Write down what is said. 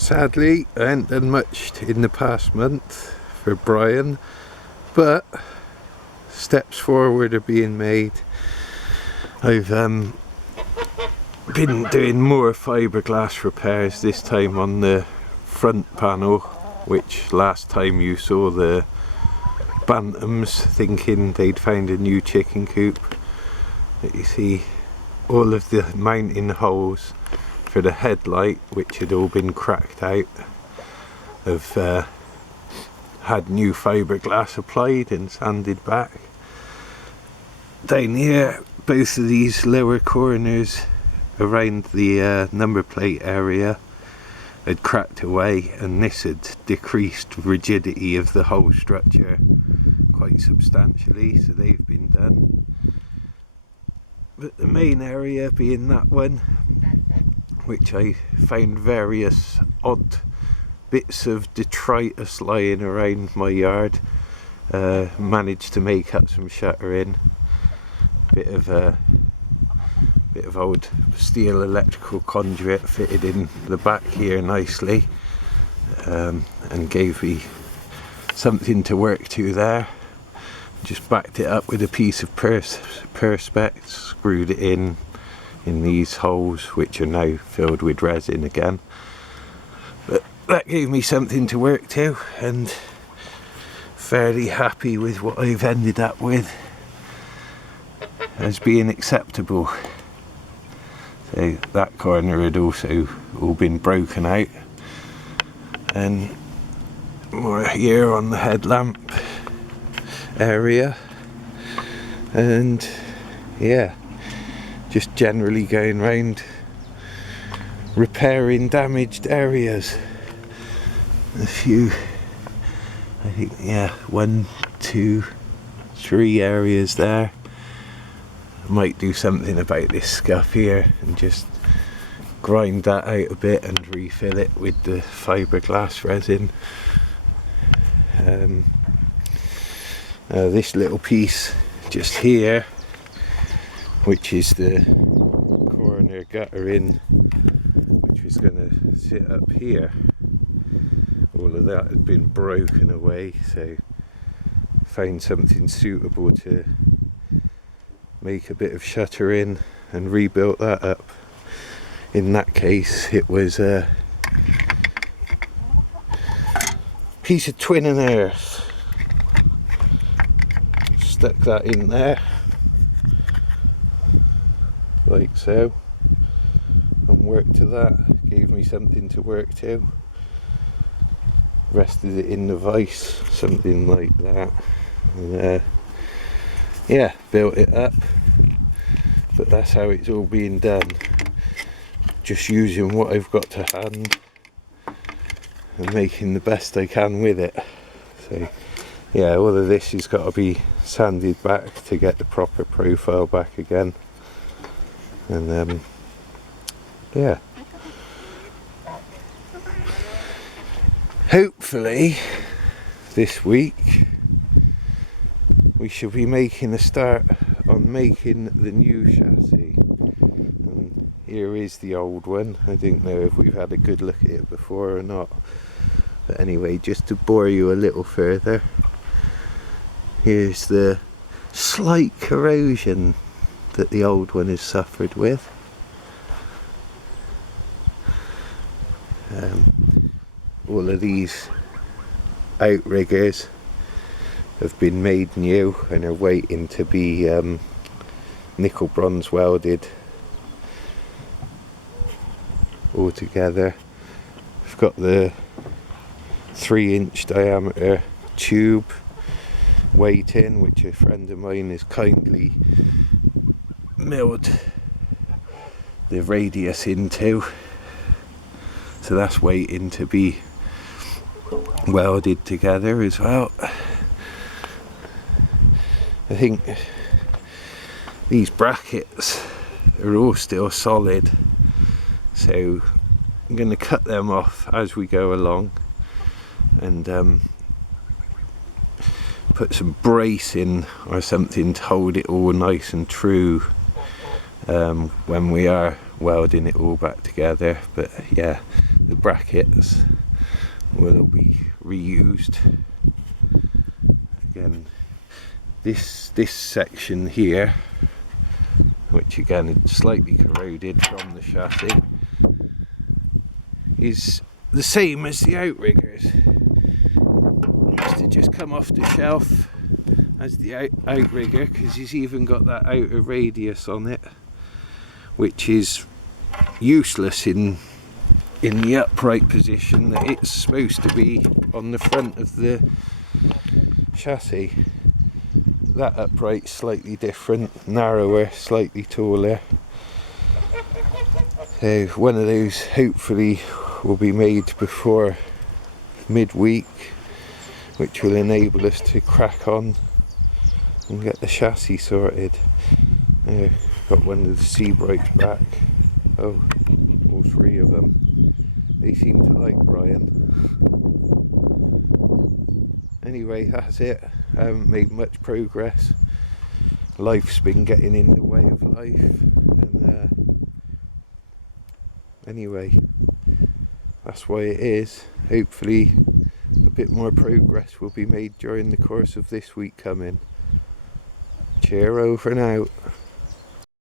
Sadly, I haven't done much in the past month for Brian, but steps forward are being made. I've been doing more fiberglass repairs, this time on the front panel, which last time you saw the bantams thinking they'd found a new chicken coop. But you see all of the mounting holes for the headlight, which had all been cracked out, have had new fiberglass applied and sanded back. Down here, both of these lower corners around the number plate area had cracked away, and this had decreased rigidity of the whole structure quite substantially, so they've been done. But the main area being that one, which I found various odd bits of detritus lying around my yard, managed to make up some shuttering, bit of old steel electrical conduit fitted in the back here nicely, and gave me something to work to there. Just backed it up with a piece of perspex, screwed it in these holes, which are now filled with resin again. But that gave me something to work to, and fairly happy with what I've ended up with as being acceptable. So that corner had also all been broken out, and more here on the headlamp area, and yeah, just generally going round repairing damaged areas. A few, I think, yeah, 1, 2, 3 areas there. I might do something about this scuff here and just grind that out a bit and refill it with the fiberglass resin. This little piece just here, which is the corner guttering, which was going to sit up here, all of that had been broken away, so found something suitable to make a bit of shuttering and rebuilt that up. In that case, it was a piece of twin and earth. Stuck that in there like so, and worked to that. Gave me something to work to. Rested it in the vise, something like that, and yeah, built it up. But that's how it's all being done, just using what I've got to hand and making the best I can with it. So yeah, all of this has got to be sanded back to get the proper profile back again, and yeah, hopefully this week we shall be making a start on making the new chassis. And here is the old one. I don't know if we've had a good look at it before or not, but anyway, just to bore you a little further, here's the slight corrosion that the old one has suffered with. All of these outriggers have been made new and are waiting to be nickel bronze welded all together. I've got the 3-inch diameter tube waiting, which a friend of mine has kindly milled the radius into, so that's waiting to be welded together as well. I think these brackets are all still solid, so I'm going to cut them off as we go along and put some bracing or something to hold it all nice and true when we are welding it all back together. But yeah, the brackets will be reused. Again, this section here, which again is slightly corroded from the chassis, is the same as the outriggers. Must have just come off the shelf as the outrigger, because he's even got that outer radius on it, which is useless in the upright position that it's supposed to be on the front of the chassis. That upright's slightly different, narrower, slightly taller. So one of those hopefully will be made before midweek, which will enable us to crack on and get the chassis sorted. Got one of the C brakes back. Oh, all three of them. They seem to like Brian. Anyway, that's it. I haven't made much progress. Life's been getting in the way of life. And anyway, that's why it is. Hopefully a bit more progress will be made during the course of this week coming. Cheer over and out.